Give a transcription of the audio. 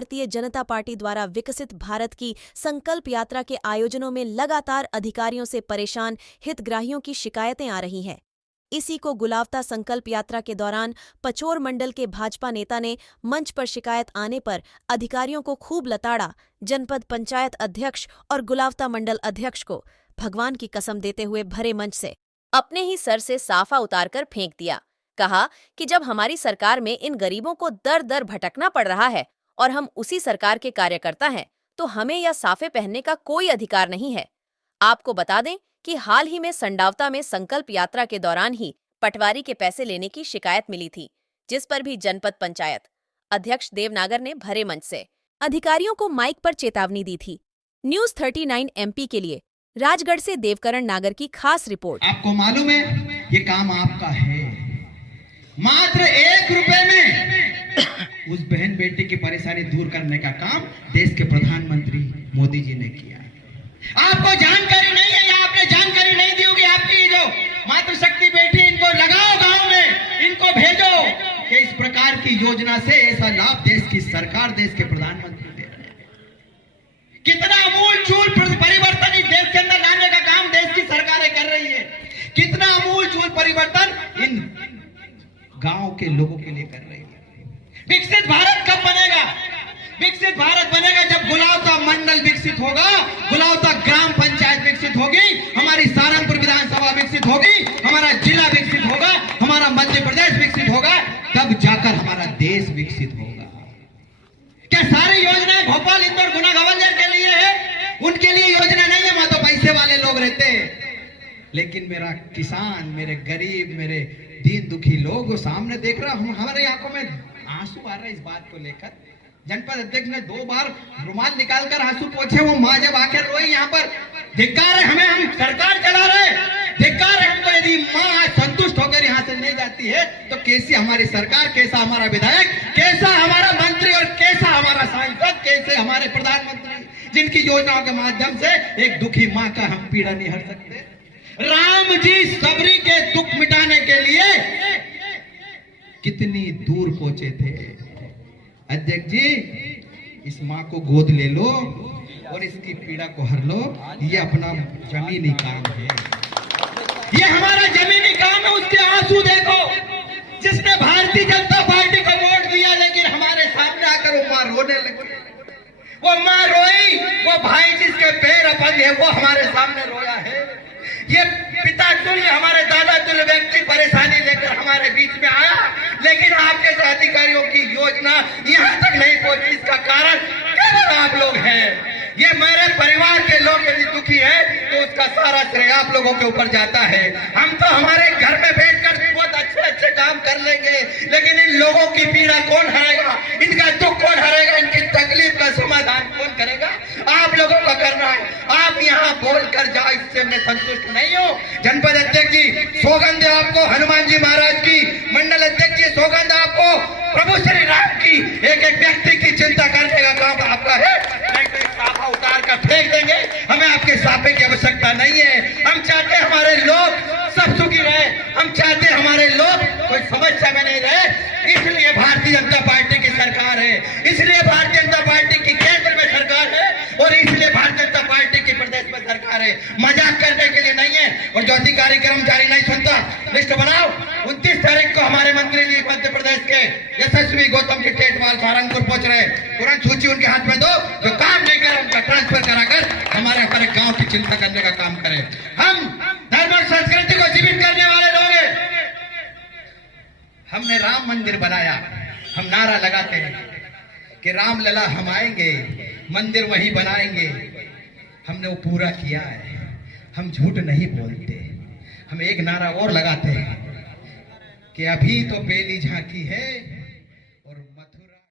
Bharatiya Janata party द्वारा विकसित भारत की संकल्प यात्रा के आयोजनों में लगातार अधिकारियों से परेशान हितग्राहियों की शिकायतें आ रही हैं। इसी को गुलावता संकल्प यात्रा के दौरान पचोर मंडल के भाजपा नेता ने मंच पर शिकायत आने पर अधिकारियों को खूब लताड़ा। जनपद पंचायत अध्यक्ष और गुलावता मंडल अध्यक्ष को भगवान की कसम देते हुए भरे मंच से अपने ही सर से साफा उतारकर फेंक दिया। कहा कि जब हमारी सरकार में इन गरीबों को दर दर भटकना पड़ रहा है और हम उसी सरकार के कार्यकर्ता हैं, तो हमें यह साफे पहनने का कोई अधिकार नहीं है। आपको बता दें कि हाल ही में संडावता में संकल्प यात्रा के दौरान ही पटवारी के पैसे लेने की शिकायत मिली थी, जिस पर भी जनपद पंचायत अध्यक्ष देवनागर ने भरे मंच से अधिकारियों को माइक पर चेतावनी दी थी। न्यूज 39 MP के लिए राजगढ़ से देवकरण नागर की खास रिपोर्ट। आपको मालूम है ये काम आपका है, मात्र 1 रुपए में उस बहन बेटी की परेशानी दूर करने का काम देश के प्रधानमंत्री मोदी जी ने किया। आपको जानकारी नहीं है या आपने जानकारी नहीं दी होगी। आपकी जो मातृशक्ति बेटी, इनको लगाओ गांव में, इनको भेजो कि इस प्रकार की योजना से ऐसा लाभ देश की सरकार, देश के प्रधानमंत्री दे रहे हैं। कितना अमूलचूल परिवर्तन इस देश के अंदर लाने का काम देश की सरकारें कर रही है। कितना अमूलचूल परिवर्तन इन गांव के लोगों के लिए कर रही है। विकसित भारत कब बनेगा? विकसित भारत बनेगा जब गुलावता मंडल विकसित होगा, गुलावता ग्राम पंचायत विकसित होगी, हमारी सहारनपुर विधानसभा विकसित होगी, हमारा जिला विकसित होगा, हमारा मध्य प्रदेश विकसित होगा, तब जाकर हमारा देश विकसित होगा। क्या सारी योजनाएं भोपाल, इंदौर, गुना, ग्वालियर के लिए है? उनके लिए योजना नहीं है, वहां तो पैसे वाले लोग रहते हैं। लेकिन मेरा किसान, मेरे गरीब, मेरे दीन दुखी लोग सामने देख रहा हूं, हमारे आंखों में आंसू आ रहा है इस बात को लेकर। जनपद अध्यक्ष ने 2 बार रुमाल निकालकर आंसू पोंछे। वो मां जब आकर रोई, यहाँ पर धिक्कार है हमें, हम सरकार चला रहे, धिक्कार है हमको। यदि मां आज संतुष्ट होकर यहाँ से नहीं जाती है तो कैसी हमारी सरकार, कैसा हमारा विधायक, कैसा हमारा मंत्री और कैसा हमारा सांसद, कैसे हमारे प्रधानमंत्री, जिनकी योजनाओं के माध्यम से एक दुखी मां का हम पीड़ा नहीं हर सकते। राम जी सबरी के दुख मिटाने के लिए कितनी दूर पहुंचे थे। अध्यक्ष जी, इस मां को गोद ले लो और इसकी पीड़ा को हर लो। ये अपना जमीनी काम है, ये हमारा जमीनी काम है। उसके आंसू देखो, जिसने भारतीय जनता पार्टी को वोट दिया, लेकिन हमारे सामने आकर वो मां रोने लगी। वो मां रोई, वो भाई जिसके पैर अपंग है वो हमारे सामने रोया है। ये पिता तुल्य, हमारे दादा तुल्य व्यक्ति परेशानी लेकर हमारे बीच में आया, लेकिन आपके अधिकारियों की योजना यहाँ तक नहीं पहुंची। इसका कारण केवल आप लोग हैं। ये मेरे परिवार के लोग यदि दुखी है तो उसका सारा श्रेय आप लोगों के ऊपर जाता है। हम तो हमारे घर में बैठकर बहुत अच्छे अच्छे काम कर लेंगे, लेकिन इन लोगों की पीड़ा कौन हरेगा, इनका दुख कौन हरेगा, इनकी तकलीफ का समाधान कौन करेगा? आप लोगों का करना है। आप यहाँ बोल कर जाओ, इससे मैं संतुष्ट नहीं हूँ। जनपद अध्यक्ष जी सौगंध आपको, हनुमान जी महाराज की, मंडल अध्यक्ष जी सौगंध आपको, प्रभु श्री राम की। एक एक व्यक्ति की चिंता करने का काम आपका है। नहीं तो साफा उतार कर फेंक देंगे। हमें आपके साफे की आवश्यकता नहीं है। हम चाहते हैं हमारे लोग सब सुखी रहे, हम चाहते हैं हमारे लोग कोई समस्या में नहीं रहे। इसलिए भारतीय जनता पार्टी की सरकार है, इसलिए भारतीय जनता पार्टी की केंद्र में सरकार है और इसलिए भारतीय जनता पार्टी की प्रदेश में सरकार है। मजाक करने के लिए नहीं है। और जो अधिकारी कर्मचारी नहीं सुनता, लिस्ट बनाओ। 29 तारीख को हमारे मंत्री जी मध्य प्रदेश के यशस्वी गौतम जी टेटवाल सहारनपुर पहुंच रहे। तुरंत सूची उनके हाथ में दो, जो काम नहीं करे उनका ट्रांसफर कराकर हमारे गांव की चिंता करने का काम करें। हम धर्म और संस्कृति को जीवित करने वाले लोग हैं। हमने राम मंदिर बनाया, हम नारा लगाते हैं कि राम लला हम आएंगे, मंदिर वहीं बनाएंगे। हमने वो पूरा किया है। हम झूठ नहीं बोलते। हम एक नारा और लगाते हैं कि अभी तो पहली झांकी है,